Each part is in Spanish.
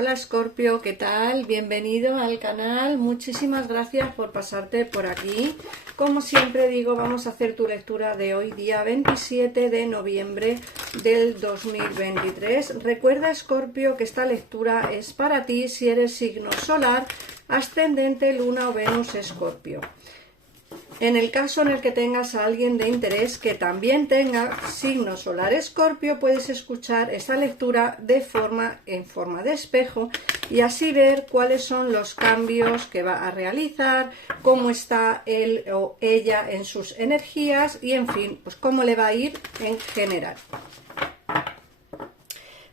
Hola Escorpio, ¿qué tal? Bienvenido al canal, muchísimas gracias por pasarte por aquí. Como siempre digo, vamos a hacer tu lectura de hoy, día 27 de noviembre del 2023. Recuerda, Escorpio, que esta lectura es para ti si eres signo solar, ascendente, luna o Venus, Escorpio. En el caso en el que tengas a alguien de interés que también tenga signo solar Escorpio, puedes escuchar esta lectura en forma de espejo y así ver cuáles son los cambios que va a realizar, cómo está él o ella en sus energías y, en fin, pues cómo le va a ir en general.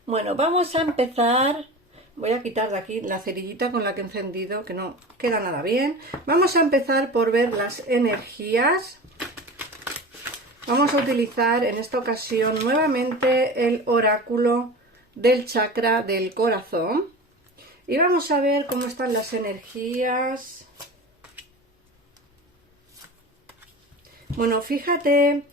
Bueno, vamos a empezar. Voy a quitar de aquí la cerillita con la que he encendido, que no queda nada bien. Vamos a empezar por ver las energías. Vamos a utilizar en esta ocasión nuevamente el oráculo del chakra del corazón. Y vamos a ver cómo están las energías. Bueno, fíjate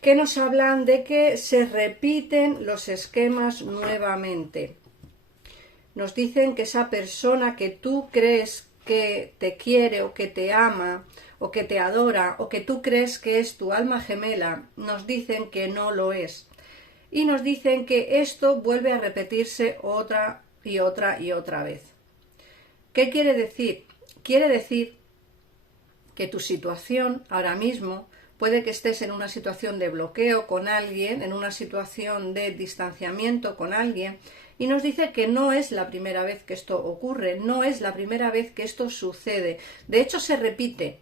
que nos hablan de que se repiten los esquemas nuevamente. Nos dicen que esa persona que tú crees que te quiere o que te ama o que te adora o que tú crees que es tu alma gemela, nos dicen que no lo es. Y nos dicen que esto vuelve a repetirse otra y otra y otra vez. ¿Qué quiere decir? Quiere decir que tu situación ahora mismo puede que estés en una situación de bloqueo con alguien, en una situación de distanciamiento con alguien, y nos dice que no es la primera vez que esto ocurre, no es la primera vez que esto sucede. De hecho, se repite.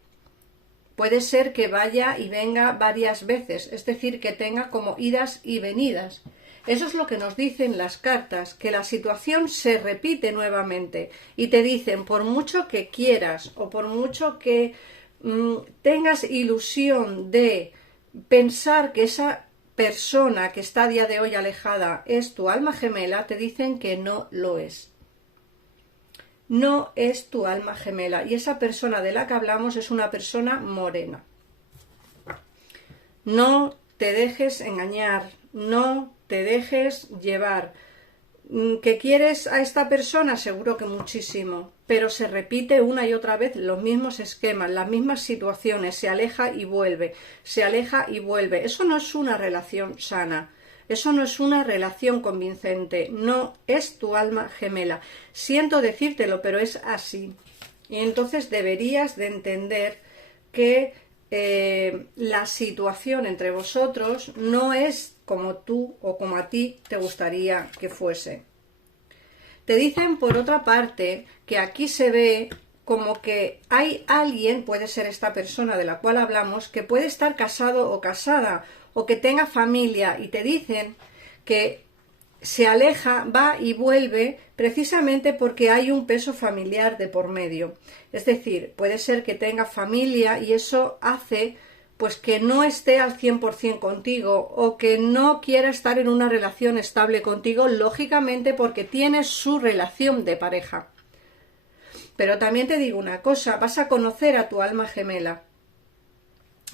Puede ser que vaya y venga varias veces, es decir, que tenga como idas y venidas. Eso es lo que nos dicen las cartas, que la situación se repite nuevamente y te dicen, por mucho que quieras o por mucho que tengas ilusión de pensar que esa persona que está a día de hoy alejada es tu alma gemela, te dicen que no lo es. No es tu alma gemela y esa persona de la que hablamos es una persona morena. No te dejes engañar, no te dejes llevar. ¿Que quieres a esta persona? Seguro que muchísimo, pero se repite una y otra vez los mismos esquemas, las mismas situaciones, se aleja y vuelve, se aleja y vuelve. Eso no es una relación sana, eso no es una relación convincente, no es tu alma gemela. Siento decírtelo, pero es así. Y entonces deberías de entender que la situación entre vosotros no es como tú o como a ti te gustaría que fuese. Te dicen, por otra parte, que aquí se ve como que hay alguien, puede ser esta persona de la cual hablamos, que puede estar casado o casada o que tenga familia, y te dicen que se aleja, va y vuelve precisamente porque hay un peso familiar de por medio. Es decir, puede ser que tenga familia y eso hace pues que no esté al 100% contigo o que no quiera estar en una relación estable contigo, lógicamente porque tiene su relación de pareja. Pero también te digo una cosa, vas a conocer a tu alma gemela.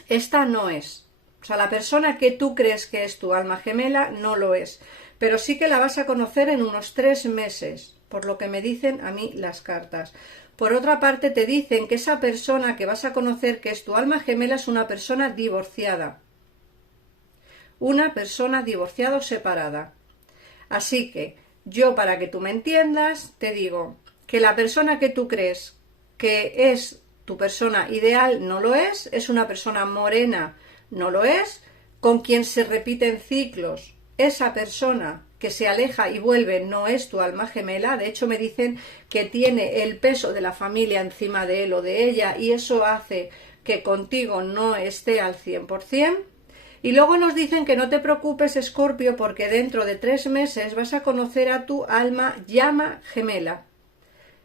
Esta no es. O sea, la persona que tú crees que es tu alma gemela no lo es. Pero sí que la vas a conocer en unos 3 meses, por lo que me dicen a mí las cartas. Por otra parte, te dicen que esa persona que vas a conocer que es tu alma gemela es una persona divorciada. Una persona divorciada o separada. Así que yo, para que tú me entiendas, te digo que la persona que tú crees que es tu persona ideal no lo es una persona morena, no lo es, con quien se repiten ciclos. Esa persona que se aleja y vuelve no es tu alma gemela. De hecho, me dicen que tiene el peso de la familia encima de él o de ella y eso hace que contigo no esté al 100%. Y luego nos dicen que no te preocupes, Escorpio, porque dentro de 3 meses vas a conocer a tu alma llama gemela.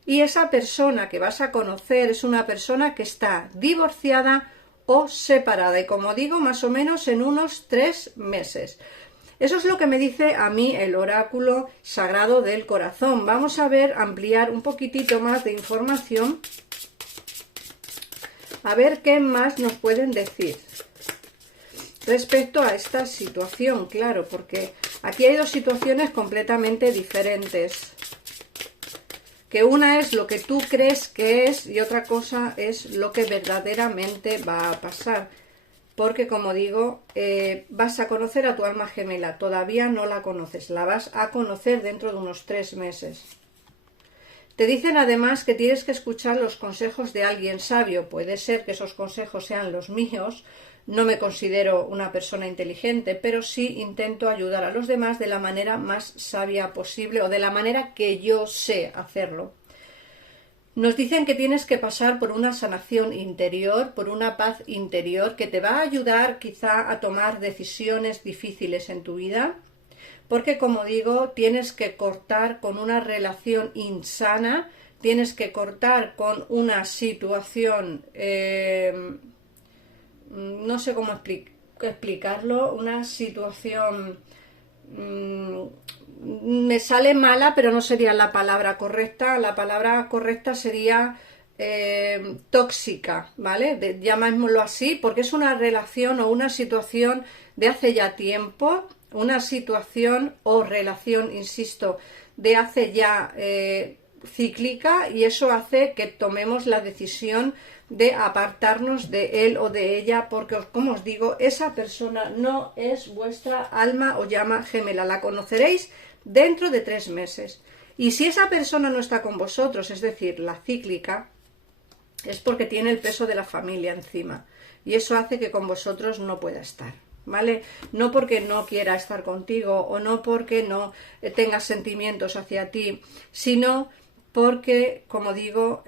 Y esa persona que vas a conocer es una persona que está divorciada o separada. Y como digo, más o menos en unos 3 meses. Eso es lo que me dice a mí el oráculo sagrado del corazón. Vamos a ver, ampliar un poquitito más de información. A ver qué más nos pueden decir respecto a esta situación, claro, porque aquí hay dos situaciones completamente diferentes. que una es lo que tú crees que es y otra cosa es lo que verdaderamente va a pasar. Porque, como digo, vas a conocer a tu alma gemela, todavía no la conoces, la vas a conocer dentro de unos 3 meses. Te dicen además que tienes que escuchar los consejos de alguien sabio. Puede ser que esos consejos sean los míos. No me considero una persona inteligente, pero sí intento ayudar a los demás de la manera más sabia posible o de la manera que yo sé hacerlo. Nos dicen que tienes que pasar por una sanación interior, por una paz interior que te va a ayudar quizá a tomar decisiones difíciles en tu vida. Porque, como digo, tienes que cortar con una relación insana, tienes que cortar con una situación, no sé cómo explicarlo, una situación, me sale mala, pero no sería la palabra correcta sería tóxica, ¿vale? Llamémoslo así, porque es una relación o una situación de hace ya tiempo, una situación o relación, insisto, de hace ya cíclica, y eso hace que tomemos la decisión de apartarnos de él o de ella, porque, como os digo, esa persona no es vuestra alma o llama gemela, la conoceréis dentro de 3 meses. Y si esa persona no está con vosotros, es decir, la cíclica, es porque tiene el peso de la familia encima, y eso hace que con vosotros no pueda estar, ¿vale? No porque no quiera estar contigo o no porque no tenga sentimientos hacia ti, sino porque, como digo,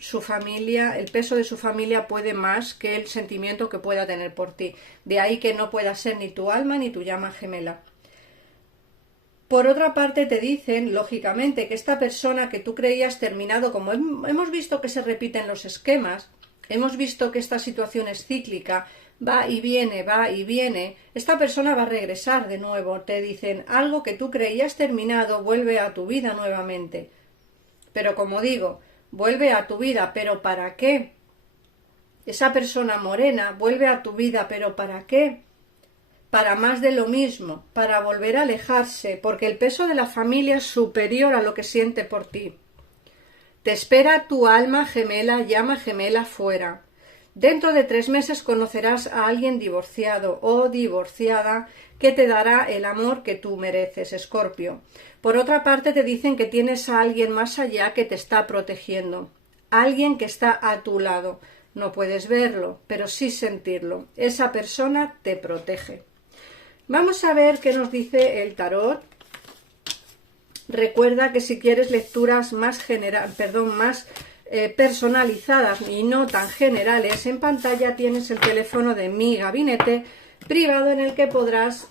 su familia, el peso de su familia puede más que el sentimiento que pueda tener por ti. De ahí que no pueda ser ni tu alma ni tu llama gemela. Por otra parte, te dicen, lógicamente, que esta persona que tú creías terminado, como hemos visto que se repiten los esquemas, hemos visto que esta situación es cíclica, va y viene, esta persona va a regresar de nuevo. Te dicen, algo que tú creías terminado vuelve a tu vida nuevamente. Pero, como digo, vuelve a tu vida, ¿pero para qué? Esa persona morena vuelve a tu vida, ¿pero para qué? Para más de lo mismo, para volver a alejarse, porque el peso de la familia es superior a lo que siente por ti. Te espera tu alma gemela, llama gemela fuera. Dentro de 3 meses conocerás a alguien divorciado o divorciada que te dará el amor que tú mereces, Escorpio. Por otra parte, te dicen que tienes a alguien más allá que te está protegiendo, alguien que está a tu lado. No puedes verlo, pero sí sentirlo. Esa persona te protege. Vamos a ver qué nos dice el tarot. Recuerda que si quieres lecturas más personalizadas y no tan generales, en pantalla tienes el teléfono de mi gabinete privado en el que podrás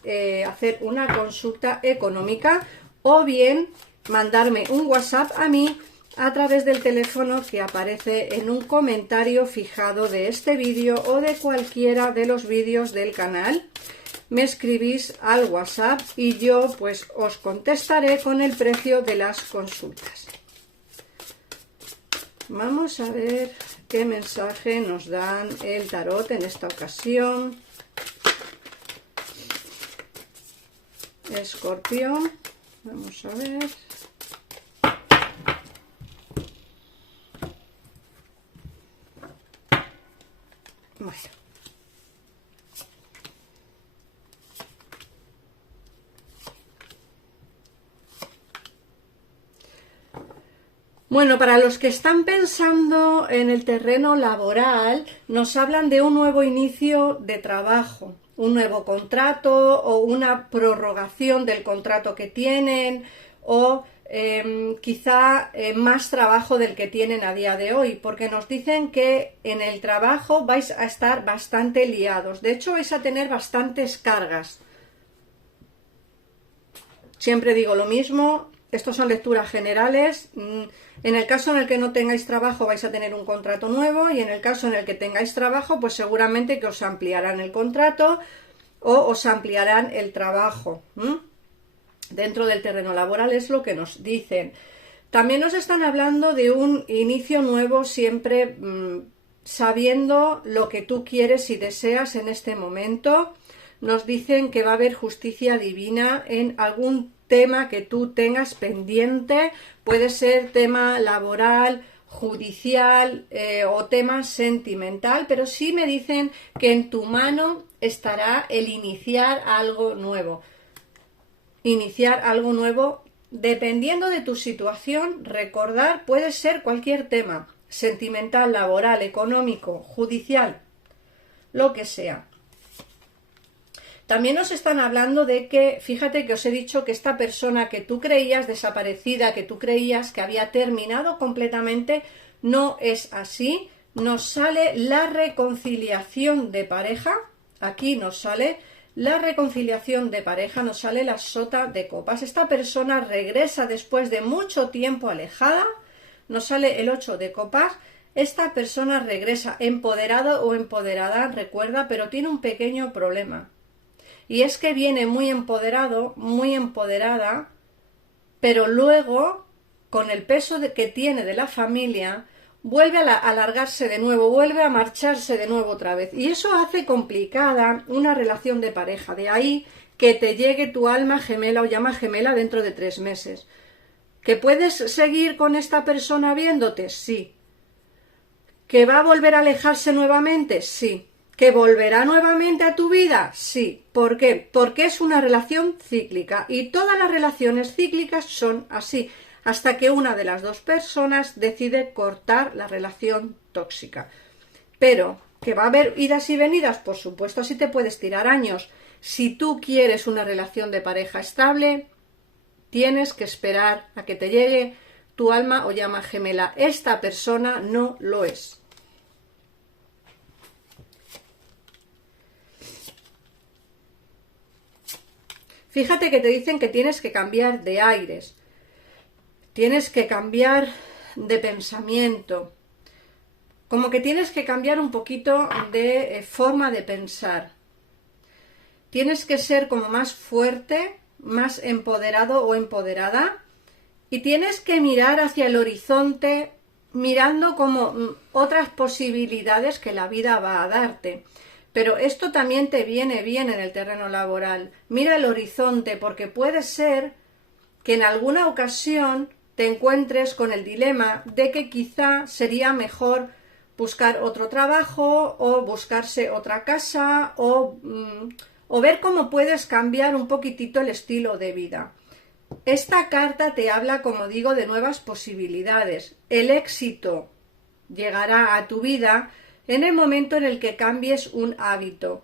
hacer una consulta económica o bien mandarme un WhatsApp a mí a través del teléfono que aparece en un comentario fijado de este vídeo o de cualquiera de los vídeos del canal. Me escribís al WhatsApp y yo pues os contestaré con el precio de las consultas. Vamos a ver qué mensaje nos dan el tarot en esta ocasión. Escorpio, vamos a ver. Bueno. Bueno, para los que están pensando en el terreno laboral, nos hablan de un nuevo inicio de trabajo, un nuevo contrato o una prorrogación del contrato que tienen o quizá más trabajo del que tienen a día de hoy, porque nos dicen que en el trabajo vais a estar bastante liados. De hecho, vais a tener bastantes cargas. Siempre digo lo mismo. Estos son lecturas generales. En el caso en el que no tengáis trabajo vais a tener un contrato nuevo, y en el caso en el que tengáis trabajo pues seguramente que os ampliarán el contrato o os ampliarán el trabajo. Dentro del terreno laboral es lo que nos dicen. También nos están hablando de un inicio nuevo, siempre sabiendo lo que tú quieres y deseas en este momento. Nos dicen que va a haber justicia divina en algún tema que tú tengas pendiente, puede ser tema laboral, judicial o tema sentimental, pero sí me dicen que en tu mano estará el iniciar algo nuevo. Iniciar algo nuevo dependiendo de tu situación. Recordar, puede ser cualquier tema, sentimental, laboral, económico, judicial, lo que sea. También nos están hablando de que, fíjate que os he dicho que esta persona que tú creías desaparecida, que tú creías que había terminado completamente, no es así. Nos sale la reconciliación de pareja, aquí nos sale la reconciliación de pareja, nos sale la sota de copas. Esta persona regresa después de mucho tiempo alejada, nos sale el 8 de copas. Esta persona regresa empoderado o empoderada, recuerda, pero tiene un pequeño problema. Y es que viene muy empoderado, muy empoderada, pero luego, con el peso que tiene de la familia, vuelve a alargarse de nuevo, vuelve a marcharse de nuevo otra vez. Y eso hace complicada una relación de pareja. De ahí que te llegue tu alma gemela o llama gemela dentro de 3 meses. ¿Que puedes seguir con esta persona viéndote? Sí. ¿Que va a volver a alejarse nuevamente? Sí. ¿Que volverá nuevamente a tu vida? Sí. ¿Por qué? Porque es una relación cíclica y todas las relaciones cíclicas son así, hasta que una de las dos personas decide cortar la relación tóxica. Pero, ¿que va a haber idas y venidas? Por supuesto, así te puedes tirar años. Si tú quieres una relación de pareja estable, tienes que esperar a que te llegue tu alma o llama gemela. Esta persona no lo es. Fíjate que te dicen que tienes que cambiar de aires, tienes que cambiar de pensamiento, como que tienes que cambiar un poquito de forma de pensar. Tienes que ser como más fuerte, más empoderado o empoderada, y tienes que mirar hacia el horizonte, mirando como otras posibilidades que la vida va a darte. Pero esto también te viene bien en el terreno laboral. Mira el horizonte, porque puede ser que en alguna ocasión te encuentres con el dilema de que quizá sería mejor buscar otro trabajo o buscarse otra casa o ver cómo puedes cambiar un poquitito el estilo de vida. Esta carta te habla, como digo, de nuevas posibilidades. El éxito llegará a tu vida en el momento en el que cambies un hábito.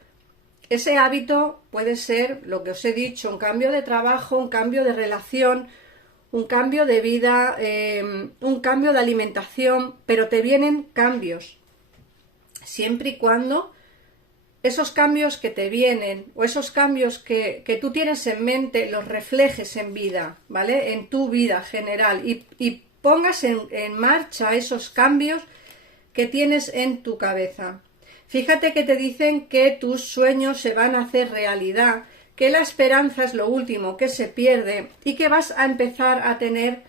Ese hábito puede ser, lo que os he dicho, un cambio de trabajo, un cambio de relación, un cambio de vida, un cambio de alimentación, pero te vienen cambios. Siempre y cuando esos cambios que te vienen o esos cambios que tú tienes en mente los reflejes en vida, ¿vale? En tu vida general y pongas en marcha esos cambios que tienes en tu cabeza. Fíjate que te dicen que tus sueños se van a hacer realidad, que la esperanza es lo último que se pierde y que vas a empezar a tener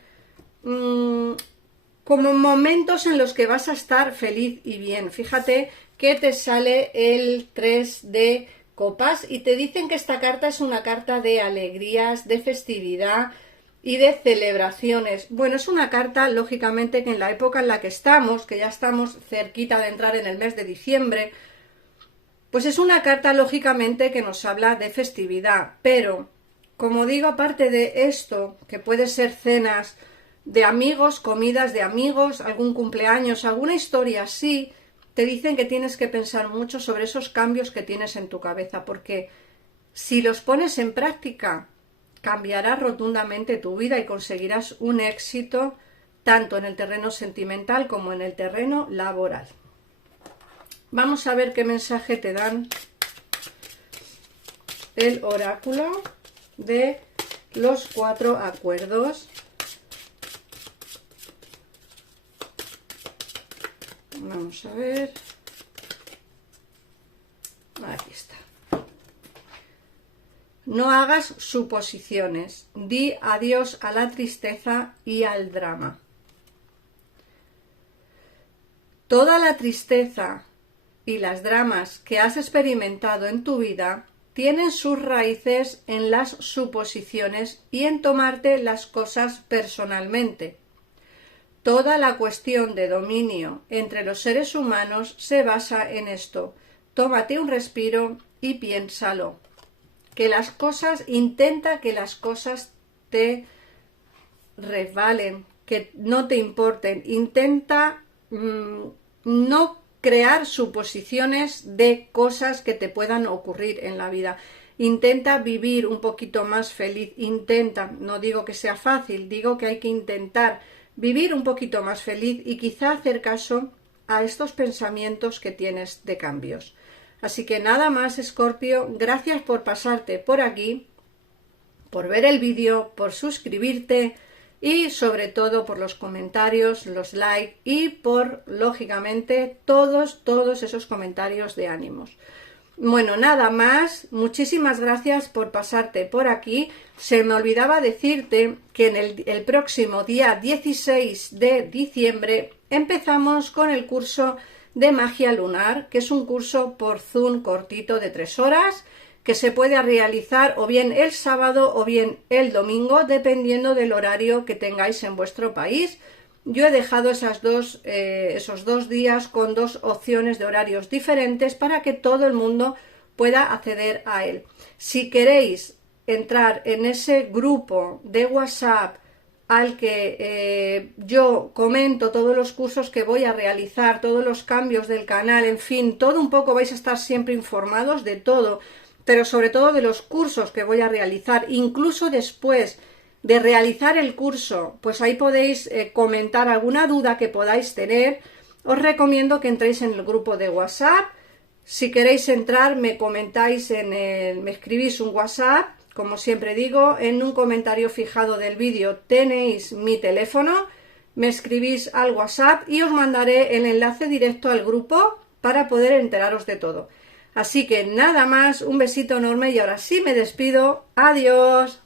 como momentos en los que vas a estar feliz y bien. Fíjate que te sale el 3 de copas y te dicen que esta carta es una carta de alegrías, de festividad y de celebraciones. Bueno, es una carta, lógicamente, que en la época en la que estamos, que ya estamos cerquita de entrar en el mes de diciembre, pues es una carta, lógicamente, que nos habla de festividad. Pero, como digo, aparte de esto, que puede ser cenas de amigos, comidas de amigos, algún cumpleaños, alguna historia así, te dicen que tienes que pensar mucho sobre esos cambios que tienes en tu cabeza, porque si los pones en práctica, cambiará rotundamente tu vida y conseguirás un éxito tanto en el terreno sentimental como en el terreno laboral. Vamos a ver qué mensaje te dan el oráculo de los 4 acuerdos. Vamos a ver. Aquí está. No hagas suposiciones. Di adiós a la tristeza y al drama. Toda la tristeza y las dramas que has experimentado en tu vida tienen sus raíces en las suposiciones y en tomarte las cosas personalmente. Toda la cuestión de dominio entre los seres humanos se basa en esto. Tómate un respiro y piénsalo. Intenta que las cosas te resbalen, que no te importen. Intenta no crear suposiciones de cosas que te puedan ocurrir en la vida. Intenta vivir un poquito más feliz. Intenta, no digo que sea fácil, digo que hay que intentar vivir un poquito más feliz y quizá hacer caso a estos pensamientos que tienes de cambios. Así que nada más, Escorpio, gracias por pasarte por aquí, por ver el vídeo, por suscribirte y sobre todo por los comentarios, los likes y por, lógicamente, todos esos comentarios de ánimos. Bueno, nada más, muchísimas gracias por pasarte por aquí. Se me olvidaba decirte que en el próximo día 16 de diciembre empezamos con el curso de magia lunar, que es un curso por Zoom cortito de 3 horas, que se puede realizar o bien el sábado o bien el domingo, dependiendo del horario que tengáis en vuestro país. Yo he dejado esos 2 días con 2 opciones de horarios diferentes para que todo el mundo pueda acceder a él. Si queréis entrar en ese grupo de WhatsApp al que yo comento todos los cursos que voy a realizar, todos los cambios del canal, en fin, todo un poco, vais a estar siempre informados de todo, pero sobre todo de los cursos que voy a realizar, incluso después de realizar el curso, pues ahí podéis comentar alguna duda que podáis tener. Os recomiendo que entréis en el grupo de WhatsApp. Si queréis entrar, me comentáis me escribís un WhatsApp, como siempre digo, en un comentario fijado del vídeo tenéis mi teléfono, me escribís al WhatsApp y os mandaré el enlace directo al grupo para poder enteraros de todo. Así que nada más, un besito enorme y ahora sí me despido. Adiós.